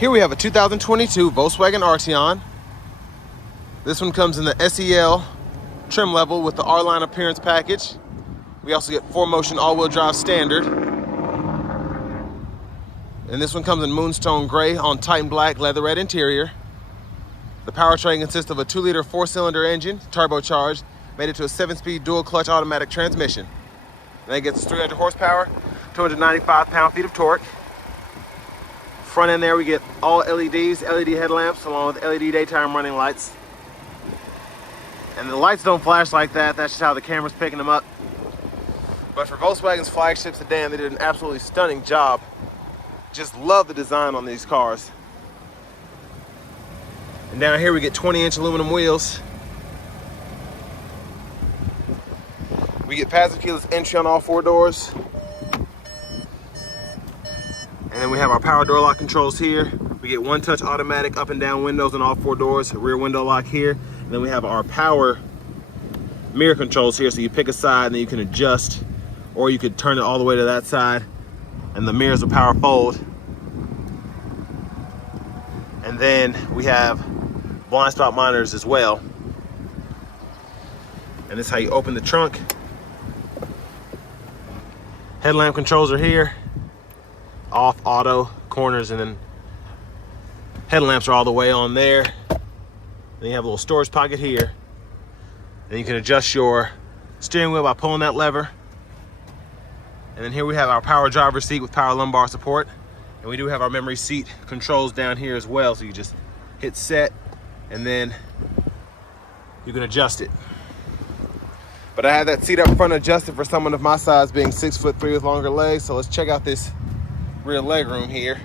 Here we have a 2022 Volkswagen Arteon. This one comes in the SEL trim level with the R-Line appearance package. We also get 4Motion all-wheel drive standard. And this one comes in Moonstone Gray on Titan Black leather red interior. The powertrain consists of a 2-liter 4-cylinder engine, turbocharged, made it to a 7-speed dual clutch automatic transmission. And that gets us 300 horsepower, 295 pound-feet of torque. Front end there we get all LEDs, LED headlamps, along with LED daytime running lights. And the lights don't flash like that, that's just how the camera's picking them up. But for Volkswagen's flagship sedan, they did an absolutely stunning job. Just love the design on these cars. And down here we get 20-inch aluminum wheels. We get passive keyless entry on all 4 doors. And then we have our power door lock controls here. We get 1-touch automatic up and down windows on all 4 doors, rear window lock here. And then we have our power mirror controls here, so you pick a side and then you can adjust, or you could turn it all the way to that side. And the mirrors will power fold. And then we have blind spot monitors as well. And this is how you open the trunk. Headlamp controls are here. Off, auto, corners, and then headlamps are all the way on there. Then you have a little storage pocket here. Then you can adjust your steering wheel by pulling that lever. And then here we have our power driver's seat with power lumbar support. And we do have our memory seat controls down here as well. So you just hit set and then you can adjust it. But I have that seat up front adjusted for someone of my size, being 6'3" with longer legs. So let's check out this rear leg room here.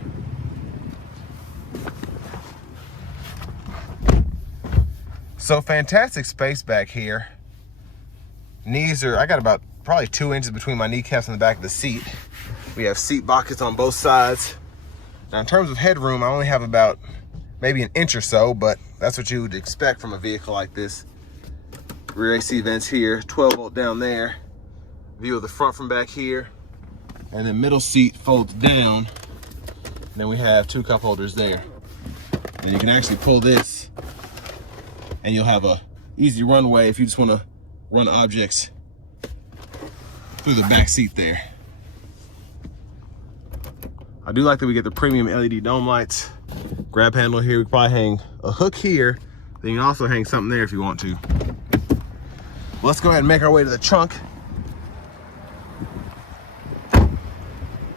So fantastic space back here. Knees are, I got about probably 2 inches between my kneecaps and the back of the seat. We have seat pockets on both sides. Now in terms of headroom, I only have about maybe an inch or so, but that's what you would expect from a vehicle like this. Rear AC vents here, 12-volt down there. View of the front from back here. And then middle seat folds down. And then we have 2 cup holders there. And you can actually pull this and you'll have a easy runway if you just want to run objects through the back seat there. I do like that we get the premium LED dome lights. Grab handle here, we can probably hang a hook here. Then you can also hang something there if you want to. Let's go ahead and make our way to the trunk.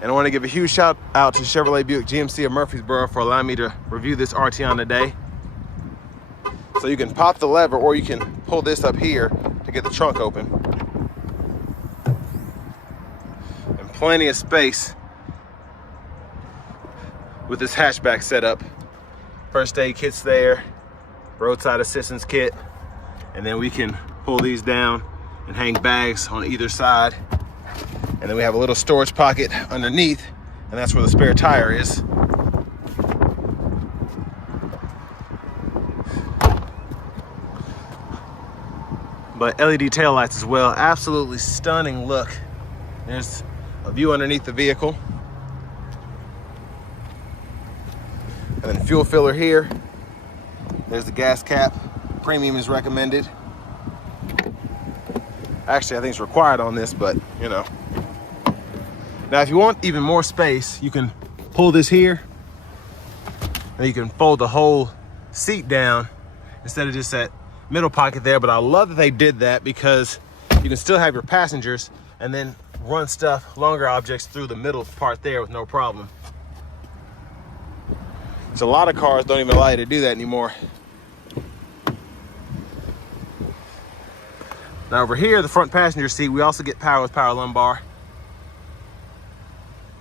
And I want to give a huge shout out to Chevrolet Buick GMC of Murfreesboro for allowing me to review this Arteon today. So you can pop the lever or you can pull this up here to get the trunk open. And plenty of space with this hatchback setup. First aid kit's there, roadside assistance kit, and then we can pull these down and hang bags on either side. And then we have a little storage pocket underneath, and that's where the spare tire is. But LED taillights as well, absolutely stunning look. There's a view underneath the vehicle. And then fuel filler here. There's the gas cap. Premium is recommended. Actually, I think it's required on this, but you know. Now, if you want even more space, you can pull this here and you can fold the whole seat down instead of just that middle pocket there. But I love that they did that because you can still have your passengers and then run stuff, longer objects through the middle part there with no problem. So a lot of cars don't even allow you to do that anymore. Now over here, the front passenger seat, we also get power with power lumbar.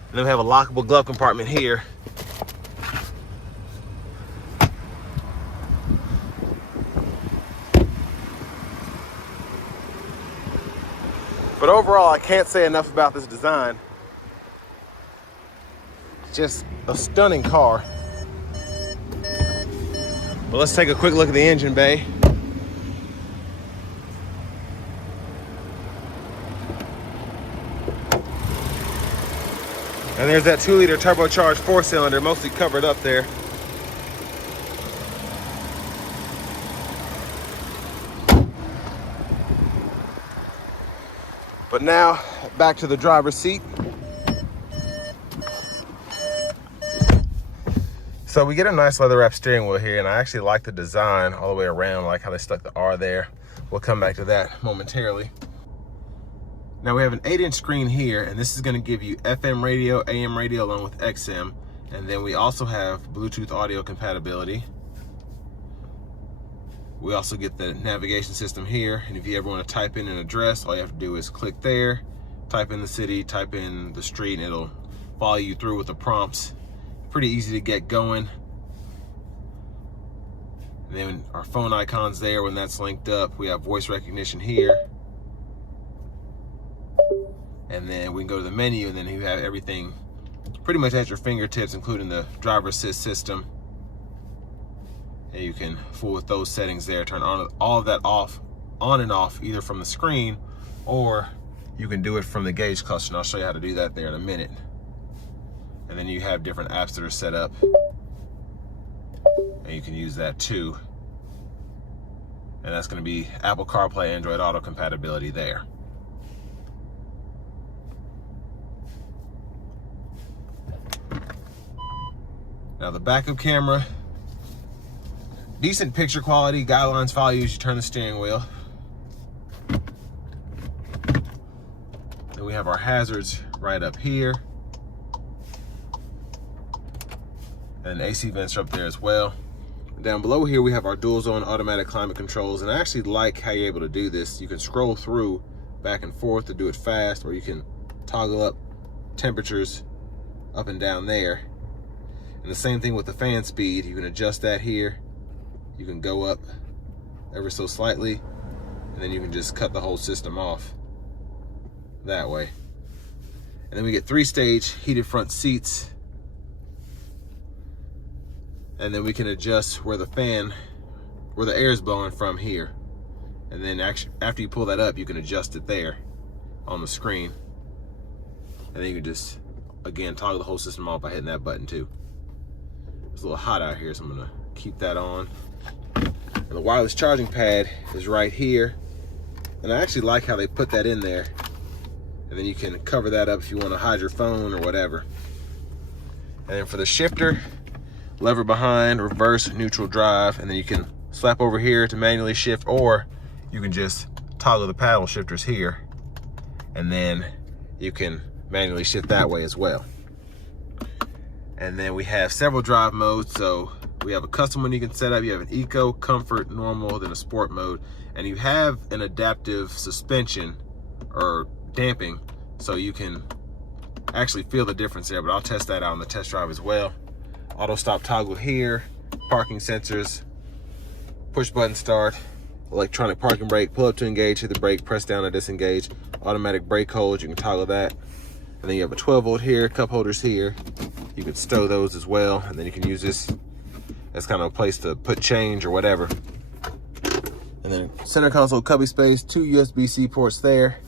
And then we have a lockable glove compartment here. But overall, I can't say enough about this design. It's just a stunning car. But let's take a quick look at the engine bay. And there's that 2-liter turbocharged 4-cylinder, mostly covered up there. But now, back to the driver's seat. So we get a nice leather wrap steering wheel here, and I actually like the design all the way around, like how they stuck the R there. We'll come back to that momentarily. Now we have an 8-inch screen here, and this is gonna give you FM radio, AM radio, along with XM. And then we also have Bluetooth audio compatibility. We also get the navigation system here, and if you ever want to type in an address, all you have to do is click there, type in the city, type in the street, and it'll follow you through with the prompts. Pretty easy to get going. And then our phone icon's there when that's linked up. We have voice recognition here. And then we can go to the menu, and then you have everything pretty much at your fingertips, including the driver assist system. And you can fool with those settings there, turn on all of that on and off, either from the screen, or you can do it from the gauge cluster. And I'll show you how to do that there in a minute. And then you have different apps that are set up, and you can use that too. And that's going to be Apple CarPlay, Android Auto compatibility there. Now the backup camera, decent picture quality, guidelines follow you as you turn the steering wheel. Then we have our hazards right up here. And AC vents are up there as well. Down below here we have our dual zone automatic climate controls, and I actually like how you're able to do this. You can scroll through back and forth to do it fast, or you can toggle up temperatures up and down there. And the same thing with the fan speed. You can adjust that here. You can go up ever so slightly, and then you can just cut the whole system off that way. And then we get 3-stage heated front seats. And then we can adjust where the air is blowing from here. And then actually, after you pull that up, you can adjust it there on the screen. And then you can just, again, toggle the whole system off by hitting that button too. It's a little hot out here, so I'm gonna keep that on. And the wireless charging pad is right here. And I actually like how they put that in there. And then you can cover that up if you want to hide your phone or whatever. And then for the shifter, lever behind, reverse, neutral, drive, and then you can slap over here to manually shift, or you can just toggle the paddle shifters here, and then you can manually shift that way as well. And then we have several drive modes. So we have a custom one you can set up. You have an eco, comfort, normal, then a sport mode. And you have an adaptive suspension or damping, so you can actually feel the difference there, but I'll test that out on the test drive as well. Auto stop toggle here, parking sensors, push button start, electronic parking brake, pull up to engage, hit the brake, press down to disengage, automatic brake hold, you can toggle that. And then you have a 12-volt here, cup holders here. You can stow those as well, and then you can use this as kind of a place to put change or whatever. And then center console cubby space, 2 USB-C ports there.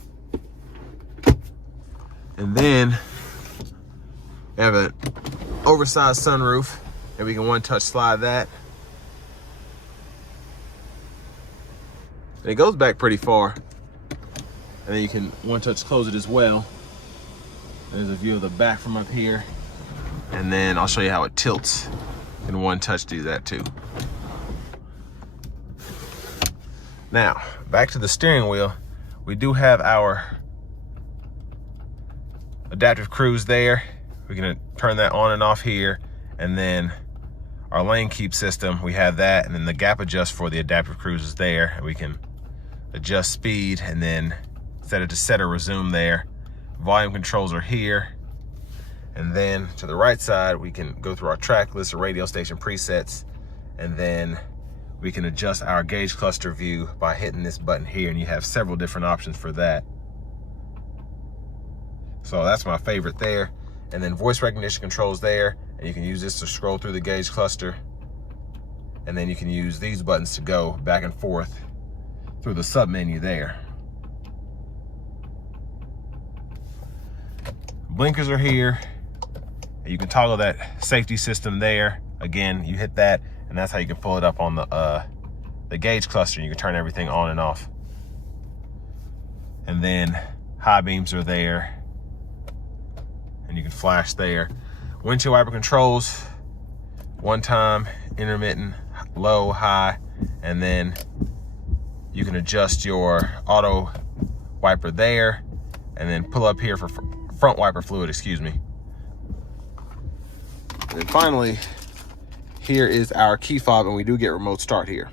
And then we have an oversized sunroof, and we can one-touch slide that. And it goes back pretty far. And then you can one-touch close it as well. There's a view of the back from up here. And then I'll show you how it tilts. You can one-touch do that too. Now, back to the steering wheel. We do have our adaptive cruise there. We're gonna turn that on and off here. And then our lane keep system, we have that. And then the gap adjust for the adaptive cruise is there. And we can adjust speed and then set it to set or resume there. Volume controls are here. And then to the right side, we can go through our track list or radio station presets. And then we can adjust our gauge cluster view by hitting this button here. And you have several different options for that. So that's my favorite there. And then voice recognition controls there. And you can use this to scroll through the gauge cluster. And then you can use these buttons to go back and forth through the sub menu there. Blinkers are here. You can toggle that safety system there. Again, you hit that, and that's how you can pull it up on the gauge cluster. You can turn everything on and off. And then High beams are there. And you can flash there. Windshield wiper controls, one time, intermittent, low, high, and then you can adjust your auto wiper there, and then pull up here for front wiper fluid, excuse me. And then finally, here is our key fob, and we do get remote start here.